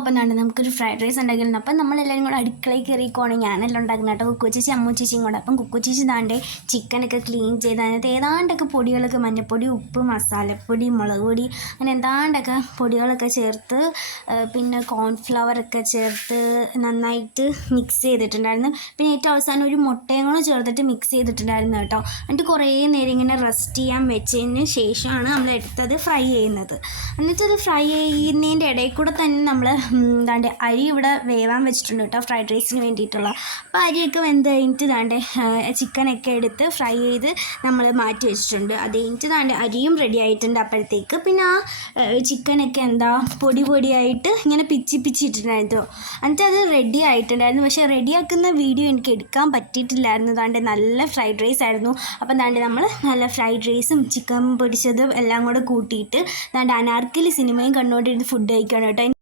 അപ്പം എന്താണ് നമുക്കൊരു ഫ്രൈഡ് റൈസ് ഉണ്ടാക്കിയിരുന്നു. അപ്പം നമ്മളെല്ലാവരും കൂടെ അടുക്കളയിൽ കയറിക്കോണം. ഞാനെല്ലാം ഉണ്ടാക്കുന്നത് കേട്ടോ, കുക്കു ചേച്ചി അമ്മു ചേച്ചിയും കൂടെ. അപ്പം കുക്കു ചേച്ചി താണ്ടെ ചിക്കനൊക്കെ ക്ലീൻ ചെയ്ത് അതിനകത്ത് ഏതാണ്ടൊക്കെ പൊടികളൊക്കെ മഞ്ഞൾപ്പൊടി, ഉപ്പ്, മസാലപ്പൊടി, മുളക് പൊടി, അങ്ങനെ എന്താണ്ടൊക്കെ പൊടികളൊക്കെ ചേർത്ത് പിന്നെ കോൺഫ്ലവറൊക്കെ ചേർത്ത് നന്നായിട്ട് മിക്സ് ചെയ്തിട്ടുണ്ടായിരുന്നു. പിന്നെ ഏറ്റവും അവസാനം ഒരു മുട്ടയും കൂടെ ചേർത്തിട്ട് മിക്സ് ചെയ്തിട്ടുണ്ടായിരുന്നു കേട്ടോ. എന്നിട്ട് കുറേ നേരം ഇങ്ങനെ റെസ്റ്റ് ചെയ്യാൻ വെച്ചതിന് ശേഷമാണ് നമ്മൾ എടുത്തത് ഫ്രൈ ചെയ്യുന്നത്. എന്നിട്ട് അത് ഫ്രൈ ചെയ്യുന്നതിൻ്റെ ഇടയിൽ കൂടെ തന്നെ നമ്മൾ ദാണ്ടെ അരി ഇവിടെ വേവാൻ വെച്ചിട്ടുണ്ട് കേട്ടോ, ഫ്രൈഡ് റൈസിന് വേണ്ടിയിട്ടുള്ള. അപ്പോൾ അരിയൊക്കെ വെന്ത് കഴിഞ്ഞിട്ട് ദാണ്ടെ ചിക്കനൊക്കെ എടുത്ത് ഫ്രൈ ചെയ്ത് നമ്മൾ മാറ്റി വെച്ചിട്ടുണ്ട്. അത് കഴിഞ്ഞിട്ട് ദാണ്ടെ അരിയും റെഡി ആയിട്ടുണ്ട്. അപ്പോഴത്തേക്ക് പിന്നെ ആ ചിക്കനൊക്കെ പൊടി പൊടിയായിട്ട് ഇങ്ങനെ പിച്ചിട്ടിട്ടുണ്ടായിരുന്നു. എന്നിട്ട് അത് റെഡി ആയിട്ടുണ്ടായിരുന്നു. പക്ഷേ റെഡിയാക്കുന്ന വീഡിയോ എനിക്ക് എടുക്കാൻ പറ്റിയിട്ടില്ലായിരുന്നു. ദാണ്ടെ നല്ല ഫ്രൈഡ് റൈസ് ആയിരുന്നു. അപ്പം ദാണ്ടെ നമ്മൾ നല്ല ഫ്രൈഡ് റൈസും ചിക്കൻ പൊടിച്ചതും എല്ലാം കൂടെ കൂട്ടിയിട്ട് ദാണ്ടെ അനാർക്കലി സിനിമയും കണ്ടുകൊണ്ടിരുന്ന് ഫുഡ് കഴിക്കണം കേട്ടോ.